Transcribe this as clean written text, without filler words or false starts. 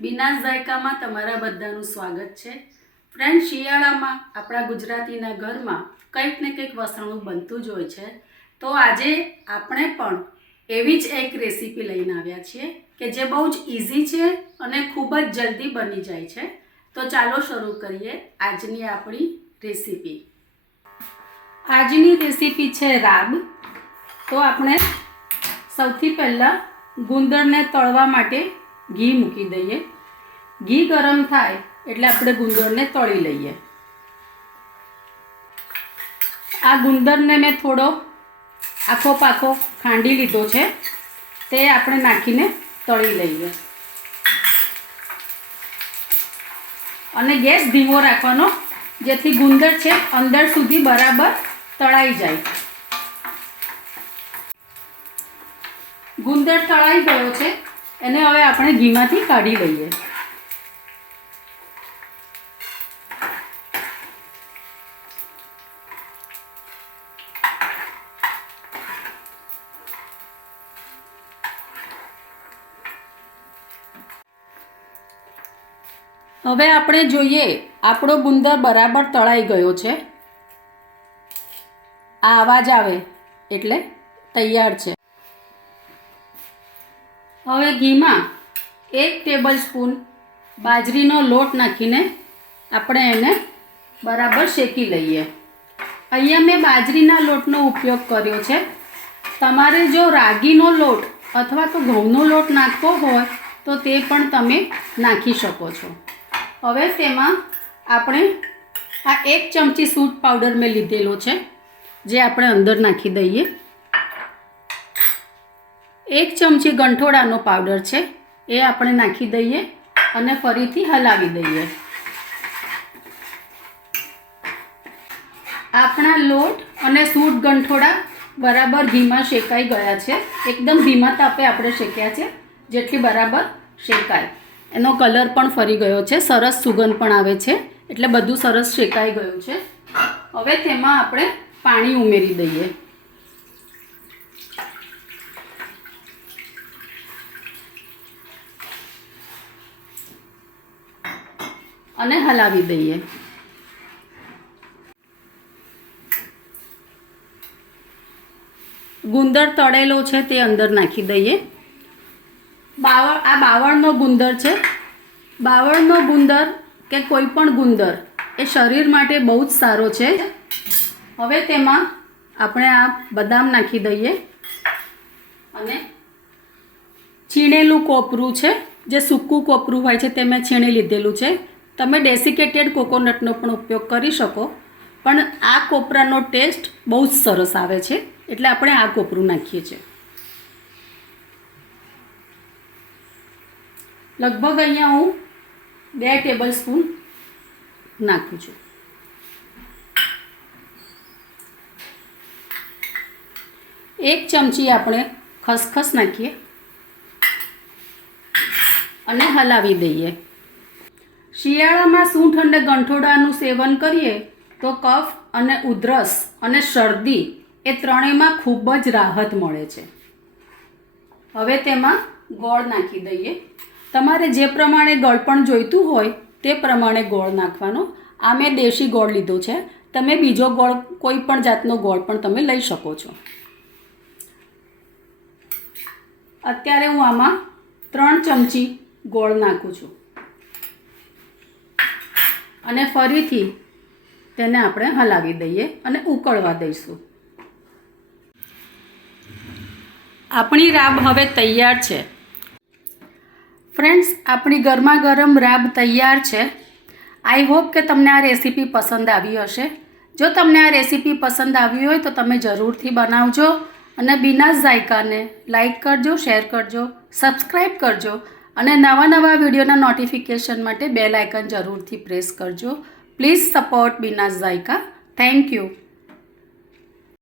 બીનાસ જાયકામાં તમારા બધાનું સ્વાગત છે। ફ્રેન્ડ, શિયાળામાં આપણા ગુજરાતીના ઘરમાં કંઈક ને કંઈક વસણું બનતું જ હોય છે। તો આજે આપણે પણ એવી જ એક રેસીપી લઈને આવ્યા છીએ કે જે બહુ જ ઇઝી છે અને ખૂબ જ જલ્દી બની જાય છે। તો ચાલો શરૂ કરીએ આજની આપણી રેસીપી। આજની રેસીપી છે રાબ। તો આપણે સૌથી પહેલાં ગુંદરને તળવા માટે ઘી મૂકી દઈએ। ઘી ગરમ થાય એટલે આપણે ગુંદરને તળી લઈએ। આ ગુંદરને મેં થોડો આખો પાખો ખાંડી લીધો છે, તે આપણે નાખીને તળી લઈએ અને ગેસ ધીમો રાખવાનો, જેથી ગુંદર છે અંદર સુધી બરાબર તળાઈ જાય। ગુંદર તળાઈ ગયો છે, એને હવે આપણે ઘીમાંથી કાઢી લઈએ। હવે આપણે જોઈએ આપણો ગુંદર બરાબર તળાઈ ગયો છે। આ અવાજ આવે એટલે તૈયાર છે। હવે ઘીમાં 1 ટેબલસ્પૂન બાજરીનો લોટ નાખીને આપણે એને બરાબર શેકી લઈએ। અહીંયા મેં બાજરીના લોટનો ઉપયોગ કર્યો છે। તમારે જો રાગીનો લોટ અથવા તો ઘઉંનો લોટ નાખવો હોય તો તે પણ તમે નાખી શકો છો। હવે તેમાં આપણે આ 1 ચમચી સૂંઠ પાવડર મેં લીધેલો છે, જે આપણે અંદર નાખી દઈએ। 1 ચમચી ગંઠોડાનો પાવડર છે, એ આપણે નાખી દઈએ અને ફરીથી હલાવી દઈએ। આપણા લોટ અને સૂંઠ ગંઠોડા બરાબર ઘીમાં શેકાઈ ગયા છે। એકદમ ધીમા તાપે આપણે શેક્યા છે, જેટલી બરાબર શેકાય। એનો કલર પણ ફરી ગયો છે, સરસ સુગંધ પણ આવે છે, એટલે બધું સરસ શેકાઈ ગયું છે। હવે તેમાં આપણે પાણી ઉમેરી દઈએ અને હલાવી દઈએ। ગુંદર તળેલો છે તે અંદર નાખી દઈએ। આ બાવળનો ગુંદર છે। બાવળનો ગુંદર કે કોઈ પણ ગુંદર એ શરીર માટે બહુ જ સારો છે। હવે તેમાં આપણે આ બદામ નાખી દઈએ અને છીણેલું કોપરું છે, જે સૂકું કોપરું હોય છે તે મેં છીણી લીધેલું છે। તમે ડેસિકેટેડ કોકોનટનો પણ ઉપયોગ કરી શકો, પણ આ કોપરાનો ટેસ્ટ બહુ જ સરસ આવે છે, એટલે આપણે આ કોપરું નાખીએ છીએ। લગભગ અહીંયા હું 2 ટેબલસ્પૂન નાખું છું। એક ચમચી આપણે ખસખસ નાખીએ અને હલાવી દઈએ। શિયાળામાં સૂંઠ અને ગંઠોડાનું સેવન કરીએ તો કફ અને ઉધરસ અને શરદી એ ત્રણેયમાં ખૂબ જ રાહત મળે છે। હવે તેમાં ગોળ નાખી દઈએ। તમારે જે પ્રમાણે ગળપણ જોઈતું હોય તે પ્રમાણે ગોળ નાખવાનો। આ મેં દેશી ગોળ લીધો છે, તમે બીજો ગોળ કોઈ પણ જાતનો ગોળ પણ તમે લઈ શકો છો। અત્યારે હું આમાં 3 ચમચી ગોળ નાખું છું અને ફરીથી તેને આપણે હલાવી દઈએ અને ઉકળવા દઈશું। આપણી રાબ હવે તૈયાર છે। ફ્રેન્ડ્સ, આપણી ગરમા ગરમ રાબ તૈયાર છે। આઈ હોપ કે તમને આ રેસીપી પસંદ આવી હશે। જો તમને આ રેસીપી પસંદ આવી હોય તો તમે જરૂરથી બનાવજો અને બીનાસ જાયકાને લાઈક કરજો, શેર કરજો, સબસ્ક્રાઈબ કરજો અને નવા વિડીયોના નોટિફિકેશન માટે બેલ આઇકન જરૂરથી પ્રેસ કરજો। Please support Beena's Jaayka. Thank you.